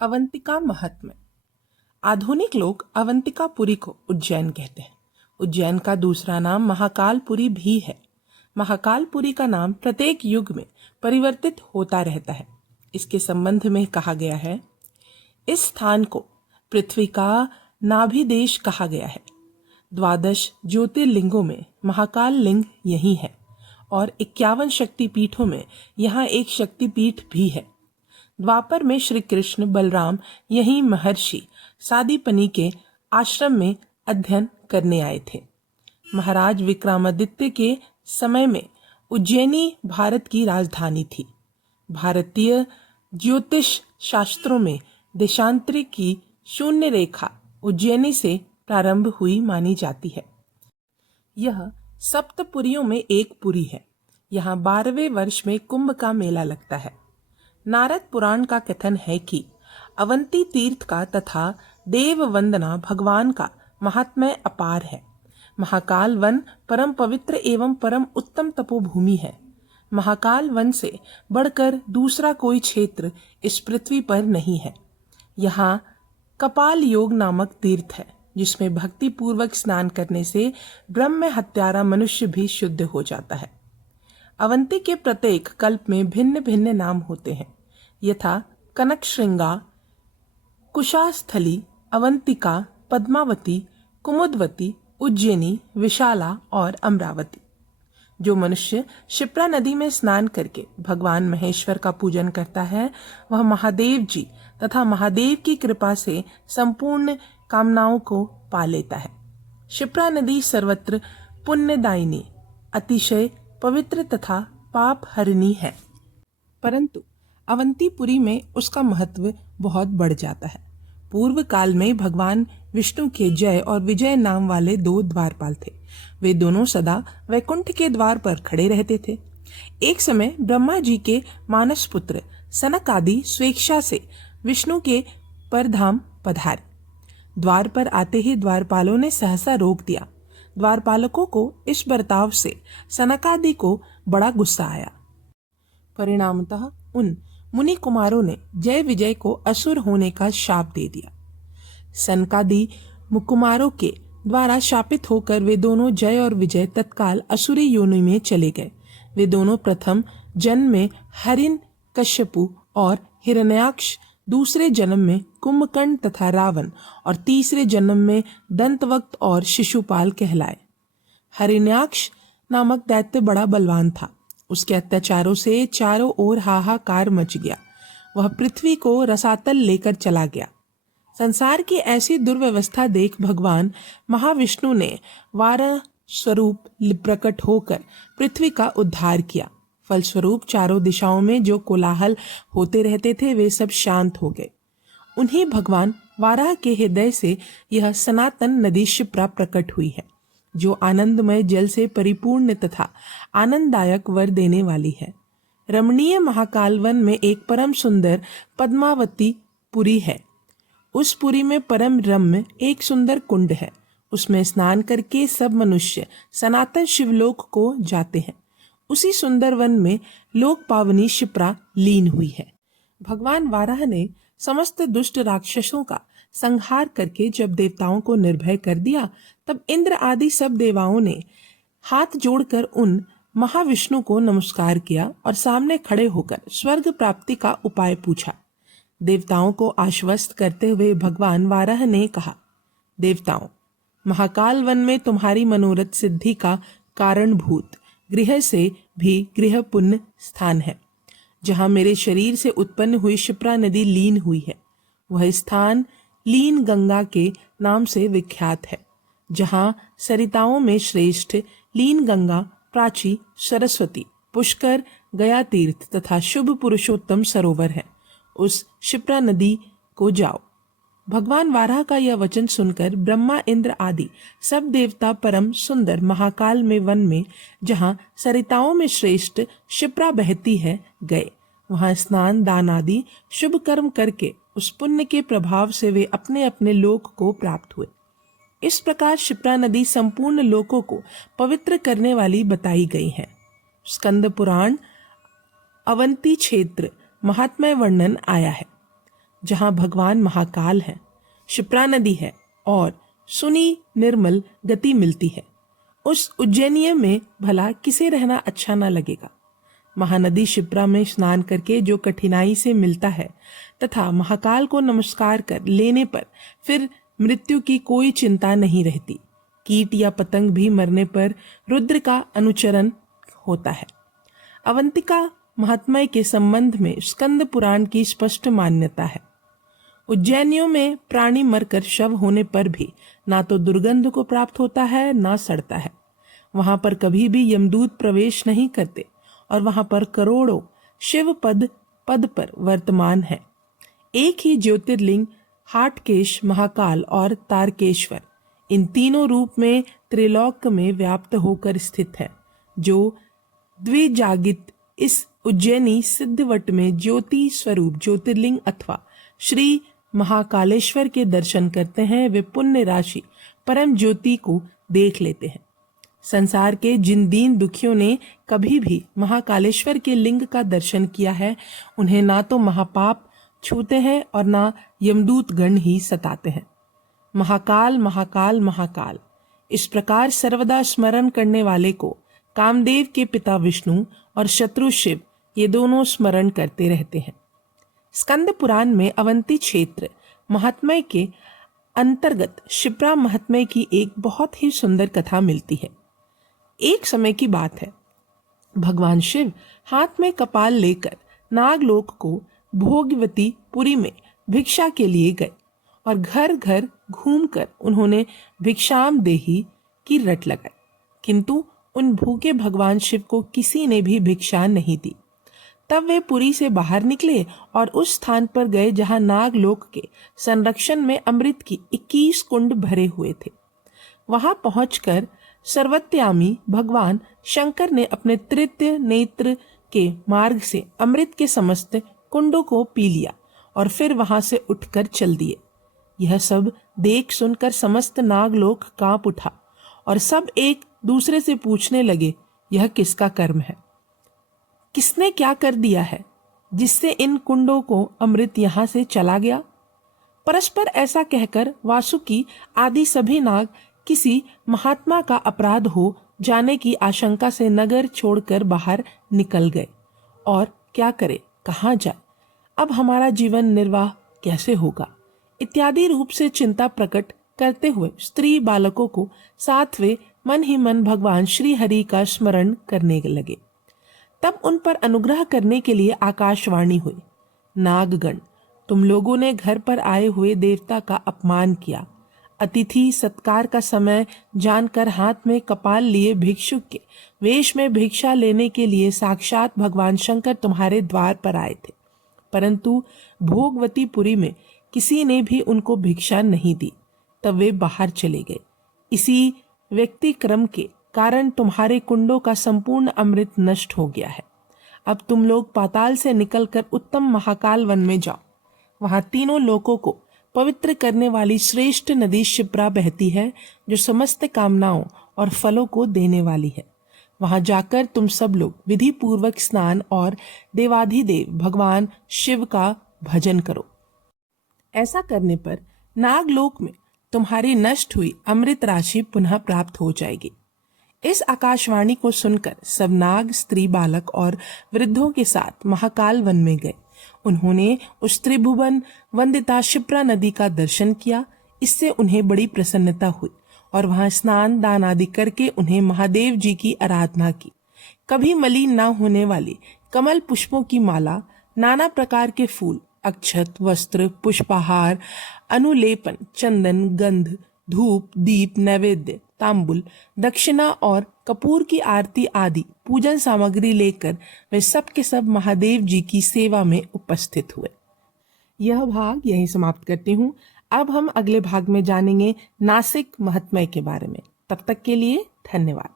अवंतिका महात्म्य। आधुनिक लोग अवंतिकापुरी को उज्जैन कहते हैं। उज्जैन का दूसरा नाम महाकालपुरी भी है। महाकालपुरी का नाम प्रत्येक युग में परिवर्तित होता रहता है। इसके संबंध में कहा गया है, इस स्थान को पृथ्वी का नाभि देश कहा गया है। 12 ज्योतिर्लिंगों में महाकाल लिंग यही है और 51 शक्तिपीठों में यहाँ एक शक्तिपीठ भी है। द्वापर में श्री कृष्ण बलराम यहीं महर्षि सादीपनी के आश्रम में अध्ययन करने आए थे। महाराज विक्रमादित्य के समय में उज्जैनी भारत की राजधानी थी। भारतीय ज्योतिष शास्त्रों में देशांतरी की शून्य रेखा उज्जैनी से प्रारंभ हुई मानी जाती है। यह सप्तपुरियों में एक पुरी है। यहाँ 12वें वर्ष में कुंभ का मेला लगता है। नारद पुराण का कथन है कि अवंती तीर्थ का तथा देव वंदना भगवान का महात्म्य अपार है। महाकाल वन परम पवित्र एवं परम उत्तम तपोभूमि है। महाकाल वन से बढ़कर दूसरा कोई क्षेत्र इस पृथ्वी पर नहीं है। यहाँ कपाल योग नामक तीर्थ है, जिसमें भक्ति पूर्वक स्नान करने से ब्रह्म हत्यारा मनुष्य भी शुद्ध हो जाता है। अवंती के प्रत्येक कल्प में भिन्न भिन्न नाम होते हैं, यथा कनकश्रृंगा, कुशास्थली, अवंतिका, पद्मावती, कुमुदवती, उज्जैनी, विशाला और अमरावती। जो मनुष्य क्षिप्रा नदी में स्नान करके भगवान महेश्वर का पूजन करता है, वह महादेव जी तथा महादेव की कृपा से संपूर्ण कामनाओं को पा लेता है। क्षिप्रा नदी सर्वत्र पुण्यदायिनी, अतिशय पवित्र तथा पाप हरिणी है, परंतु अवंतीपुरी में उसका महत्व बहुत बढ़ जाता है। पूर्व काल में भगवान विष्णु के जय और विजय नाम वाले 2 द्वारपाल थे। वे दोनों सदा वैकुंठ के द्वार पर खड़े रहते थे। एक समय ब्रह्मा जी के मानस पुत्र सनक आदि स्वेच्छा से विष्णु के परधाम पधारे। द्वार पर आते ही द्वारपालों ने सहसा रोक दिया। द्वारपालकों को इस बर्ताव से सनकादि को बड़ा गुस्सा आया। परिणामतः उन मुनि कुमारों ने जय विजय को असुर होने का शाप दे दिया। सनकादि कुमारों के द्वारा शापित होकर वे दोनों जय और विजय तत्काल असुरी योनि में चले गए। वे दोनों प्रथम जन्म में हरिण कश्यपु और हिरण्याक्ष, दूसरे जन्म में कुंभकर्ण तथा रावण और तीसरे जन्म में दंतवक्त और शिशुपाल कहलाए। हिरण्याक्ष नामक दैत्य बड़ा बलवान था। उसके अत्याचारों से चारों ओर हाहाकार मच गया। वह पृथ्वी को रसातल लेकर चला गया। संसार की ऐसी दुर्व्यवस्था देख भगवान महाविष्णु ने वाराह स्वरूप प्रकट होकर पृथ्वी का उद्धार किया। फलस्वरूप चारों दिशाओं में जो कोलाहल होते रहते थे, वे सब शांत हो गए। उन्हीं भगवान वाराह के हृदय से यह सनातन नदी क्षिप्रा प्रकट हुई है, जो आनंदमय जल से परिपूर्ण तथा आनंददायक वर देने वाली है। रमणीय महाकाल वन में एक परम सुंदर पद्मावती पुरी है। उस पुरी में परम रम्य एक सुंदर कुंड है। उसमें स्नान करके सब मनुष्य सनातन शिवलोक को जाते हैं। उसी सुंदर वन में लोक पावनी क्षिप्रा लीन हुई है। भगवान वाराह ने समस्त दुष्ट राक्षसों का संहार करके जब देवताओं को निर्भय कर दिया, तब इंद्र आदि सब देवाओं ने हाथ जोड़कर उन महाविष्णु को नमस्कार किया और सामने खड़े होकर स्वर्ग प्राप्ति का उपाय पूछा। देवताओं को आश्वस्त करते हुए भगवान वाराह ने कहा, देवताओं, महाकाल वन में तुम्हारी मनोरथ सिद्धि का कारणभूत गृह से भी गृह पुण्य स्थान है, जहाँ मेरे शरीर से उत्पन्न हुई क्षिप्रा नदी लीन हुई है। वह स्थान लीन गंगा के नाम से विख्यात है, जहाँ सरिताओं में श्रेष्ठ लीन गंगा, प्राची, सरस्वती, पुष्कर, गया तीर्थ तथा शुभ पुरुषोत्तम सरोवर है। उस क्षिप्रा नदी को जाओ। भगवान वाराह का यह वचन सुनकर ब्रह्मा, इंद्र आदि सब देवता परम सुंदर महाकाल में वन में, जहाँ सरिताओं में श्रेष्ठ क्षिप्रा बहती है, गए। वहाँ स्नान दान आदि शुभ कर्म करके उस पुण्य के प्रभाव से वे अपने अपने लोक को प्राप्त हुए। इस प्रकार क्षिप्रा नदी संपूर्ण लोकों को पवित्र करने वाली बताई गई है। स्कंद पुराण अवंती क्षेत्र महात्म्य वर्णन आया है। जहाँ भगवान महाकाल है, क्षिप्रा नदी है और सुनी निर्मल गति मिलती है, उस उज्जैनीय में भला किसे रहना अच्छा न लगेगा। महानदी क्षिप्रा में स्नान करके जो कठिनाई से मिलता है तथा महाकाल को नमस्कार कर लेने पर फिर मृत्यु की कोई चिंता नहीं रहती। कीट या पतंग भी मरने पर रुद्र का अनुचरण होता है। अवंतिका महात्म्य के संबंध में स्कंद पुराण की स्पष्ट मान्यता है। उज्जैनियों में प्राणी मरकर शव होने पर भी ना तो दुर्गंध को प्राप्त होता है ना सड़ता है। वहां पर कभी भी यमदूत प्रवेश नहीं करते और वहां पर करोड़ों शिव पद पर वर्तमान है। एक ही ज्योतिर्लिंग हाटकेश, महाकाल और तारकेश्वर इन तीनों रूप में त्रिलोक में व्याप्त होकर स्थित है, जो द्विजागित इस उज्जैनी सिद्धवट में ज्योति स्वरूप ज्योतिर्लिंग अथवा श्री महाकालेश्वर के दर्शन करते हैं, वे पुण्य राशि परम ज्योति को देख लेते हैं। संसार के जिन दीन दुखियों ने कभी भी महाकालेश्वर के लिंग का दर्शन किया है, उन्हें ना तो महापाप छूते हैं और ना यमदूत गण ही सताते हैं। महाकाल महाकाल महाकाल, इस प्रकार सर्वदा स्मरण करने वाले को कामदेव के पिता विष्णु और शत्रु शिव ये दोनों स्मरण करते रहते हैं। स्कंद पुराण में अवंती क्षेत्र महात्म्य के अंतर्गत क्षिप्रा महात्म्य की एक बहुत ही सुंदर कथा मिलती है। एक समय की बात है, भगवान शिव हाथ में कपाल लेकर नागलोक को भोगवती पुरी में भिक्षा के लिए गए और घर घर घूमकर उन्होंने भिक्षाम देही की रट लगाई, किंतु उन भूखे भगवान शिव को किसी ने भी भिक्षा नहीं दी। तब वे पुरी से बाहर निकले और उस स्थान पर गए जहां नागलोक के संरक्षण में अमृत की 21 कुंड भरे हुए थे। वहां पहुंचकर सर्वत्यामी भगवान शंकर ने अपने तृतीय नेत्र के मार्ग से अमृत के समस्त कुंडों को पी लिया और फिर वहां से उठकर चल दिए। यह सब देख सुनकर समस्त नागलोक कांप उठा और सब एक दूसरे से पूछने लगे, यह किसका कर्म है, किसने क्या कर दिया है जिससे इन कुंडों को अमृत यहां से चला गया। परस्पर ऐसा कहकर वासुकी आदि सभी नाग किसी महात्मा का अपराध हो जाने की आशंका से नगर छोड़कर बाहर निकल गए। और क्या करे, कहाँ जाए, अब हमारा जीवन निर्वाह कैसे होगा इत्यादि रूप से चिंता प्रकट करते हुए स्त्री बालकों को साथ वे मन ही मन भगवान श्री हरि का स्मरण करने लगे। तब उन पर अनुग्रह करने के लिए आकाशवाणी हुई, नागगण, तुम लोगों ने घर पर आए हुए देवता का अपमान किया। अतिथि सत्कार का समय जानकर हाथ में कपाल लिए भिक्षुक के वेश में भिक्षा लेने के लिए साक्षात भगवान शंकर तुम्हारे द्वार पर आए थे, परंतु भोगवतीपुरी में किसी ने भी उनको भिक्षा नहीं दी। तब वे बाहर चले गए। इसी व्यक्ति क्रम के कारण तुम्हारे कुंडों का संपूर्ण अमृत नष्ट हो गया है। अब तुम लोग पाताल से निकलकर उत्तम महाकाल वन में जाओ। वहां तीनों लोकों को पवित्र करने वाली श्रेष्ठ नदी क्षिप्रा बहती है, जो समस्त कामनाओं और फलों को देने वाली है। वहां जाकर तुम सब लोग विधि पूर्वक स्नान और देवाधिदेव भगवान शिव का भजन करो। ऐसा करने पर नागलोक में तुम्हारी नष्ट हुई अमृत राशि पुनः प्राप्त हो जाएगी। इस आकाशवाणी को सुनकर सब नाग, स्त्री, बालक और वृद्धों के साथ महाकाल वन में गए। उन्होंने उस त्रिभुवन वंदिता क्षिप्रा नदी का दर्शन किया। इससे उन्हें बड़ी प्रसन्नता हुई और वहां स्नान दान आदि करके उन्हें महादेव जी की आराधना की। कभी मलिन न होने वाली कमल पुष्पों की माला, नाना प्रकार के फूल, अक्षत, वस्त्र, पुष्पहार, अनुलेपन, चंदन, गंध, धूप, दीप, नैवेद्य, तांबुल, दक्षिणा और कपूर की आरती आदि पूजन सामग्री लेकर वे सब के सब महादेव जी की सेवा में उपस्थित हुए। यह भाग यहीं समाप्त करती हूँ। अब हम अगले भाग में जानेंगे नासिक महात्म्य के बारे में। तब तक के लिए धन्यवाद।